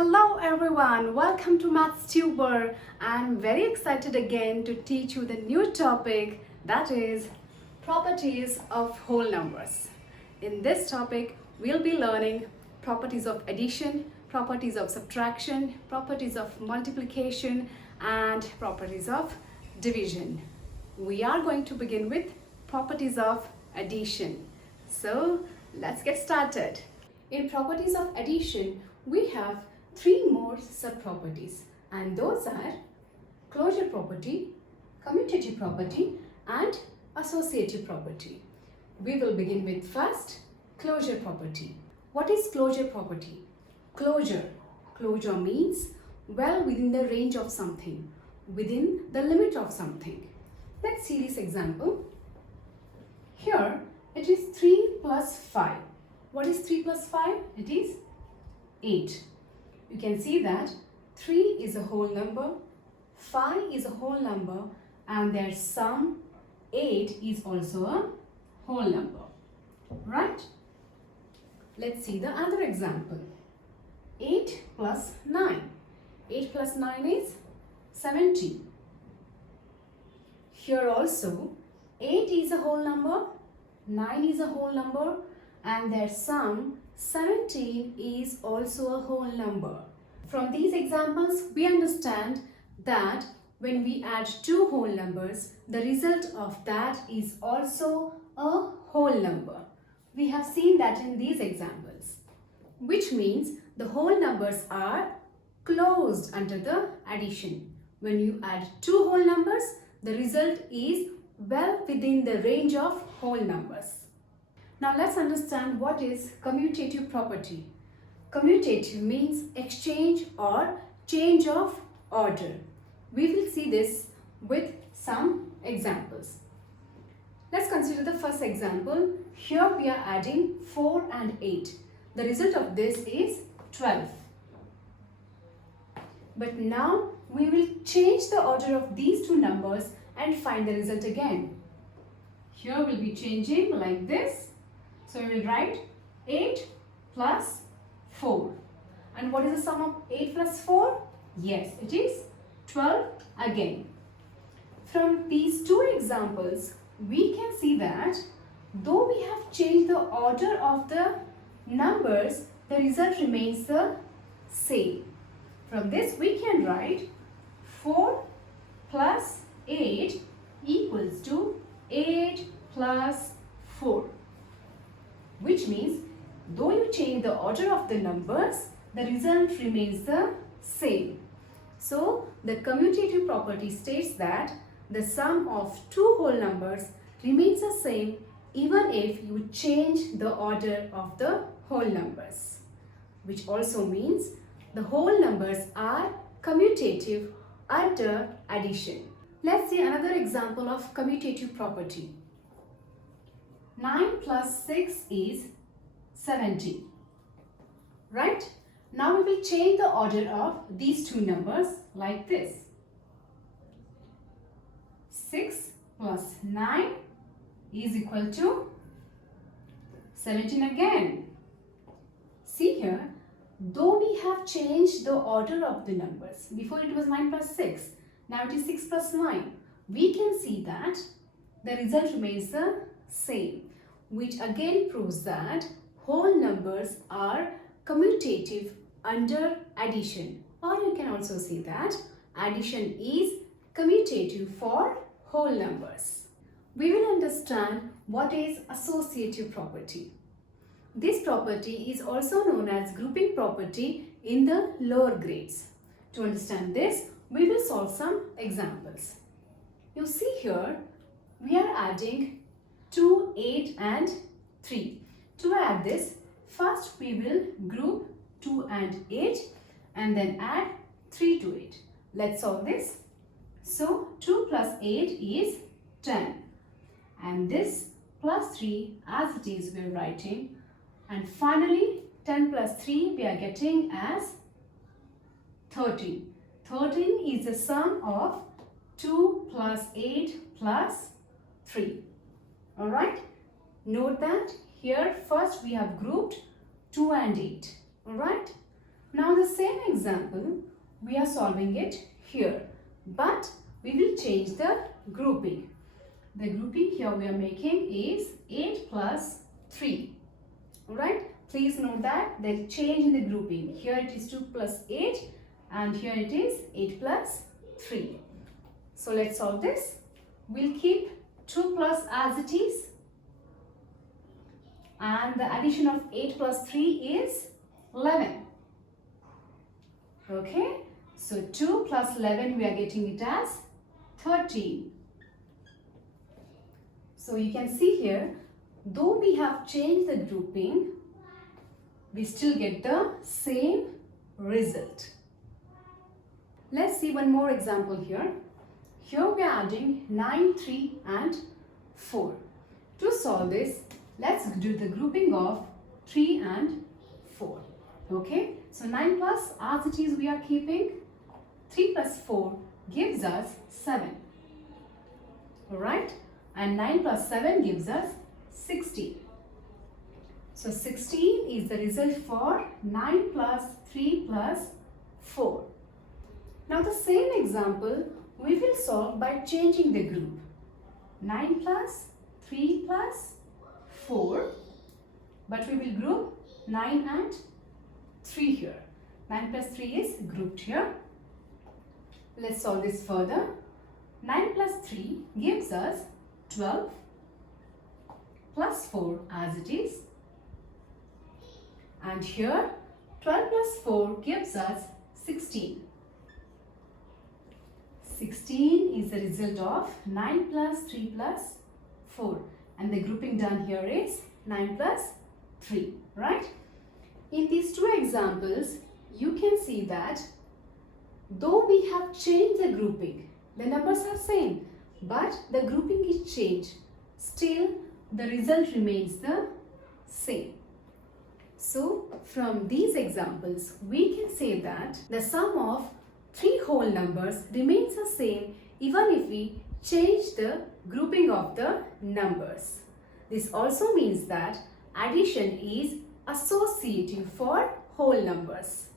Hello everyone, welcome to Maths Tuber. I'm very excited again to teach you the new topic, that is properties of whole numbers. In this topic, we'll be learning properties of addition, properties of subtraction, properties of multiplication, and properties of division. We are going to begin with properties of addition. So let's get started. In properties of addition, we have three more sub-properties, and those are closure property, commutative property, and associative property. We will begin with first closure property. What is closure property? Closure means well within the range of something, within the limit of something. Let's see this example. Here it is 3 plus 5. What is 3 plus 5? It is 8. You can see that 3 is a whole number, 5 is a whole number, and their sum 8 is also a whole number, right? Let's see the other example. 8 plus 9. 8 plus 9 is 17. Here also 8 is a whole number, 9 is a whole number, and their sum 17 is also a whole number. From these examples, we understand that when we add two whole numbers, the result of that is also a whole number. We have seen that in these examples, which means the whole numbers are closed under the addition. When you add two whole numbers, the result is well within the range of whole numbers. Now let's understand what is commutative property. Commutative means exchange or change of order. We will see this with some examples. Let's consider the first example. Here we are adding 4 and 8. The result of this is 12. But now we will change the order of these two numbers and find the result again. Here we'll be changing like this. So we will write 8 plus 4. And what is the sum of 8 plus 4? Yes, it is 12 again. From these two examples, we can see that though we have changed the order of the numbers, the result remains the same. From this, we can write 4 plus 8 equals to 8 plus 4. Which means, though you change the order of the numbers, the result remains the same. So, the commutative property states that the sum of two whole numbers remains the same even if you change the order of the whole numbers. Which also means the whole numbers are commutative under addition. Let's see another example of commutative property. 9 plus 6 is 17. Right? Now we will change the order of these two numbers like this. 6 plus 9 is equal to 17 again. See here, though we have changed the order of the numbers, before it was 9 plus 6, now it is 6 plus 9, we can see that the result remains the same, which again proves that whole numbers are commutative under addition. Or you can also see that addition is commutative for whole numbers. We will understand what is associative property. This property is also known as grouping property in the lower grades. To understand this, we will solve some examples. You see here, we are adding 2, 8 and 3. To add this, first we will group 2 and 8 and then add 3 to it. Let's solve this. So 2 plus 8 is 10. And this plus 3 as it is we are writing. And finally 10 plus 3 we are getting as 13. 13 is the sum of 2 plus 8 plus 3. Alright? Note that here first we have grouped 2 and 8. Alright? Now the same example, we are solving it here, but we will change the grouping. The grouping here we are making is 8 plus 3. Alright, please note that there is change in the grouping. Here it is 2 plus 8 and here it is 8 plus 3. So let's solve this. We'll keep 2 plus as it is, and the addition of 8 plus 3 is 11. Okay, so 2 plus 11 we are getting it as 13. So you can see here, though we have changed the grouping, we still get the same result. Let's see one more example here. Here we are adding 9, 3 and 4. To solve this, let's do the grouping of 3 and 4. Okay, so 9 plus as it is we are keeping. 3 plus 4 gives us 7. Alright, and 9 plus 7 gives us 16. So 16 is the result for 9 plus 3 plus 4. Now the same example we will solve by changing the group. 9 plus 3 plus 4, but we will group 9 and 3 here. 9 plus 3 is grouped here. Let's solve this further. 9 plus 3 gives us 12 plus 4 as it is. And here 12 plus 4 gives us 16. 16 is the result of 9 plus 3 plus 4. And the grouping done here is 9 plus 3, right? In these two examples, you can see that though we have changed the grouping, the numbers are same, but the grouping is changed. Still, the result remains the same. So, from these examples, we can say that the sum of three whole numbers remains the same even if we change the grouping of the numbers. This also means that addition is associative for whole numbers.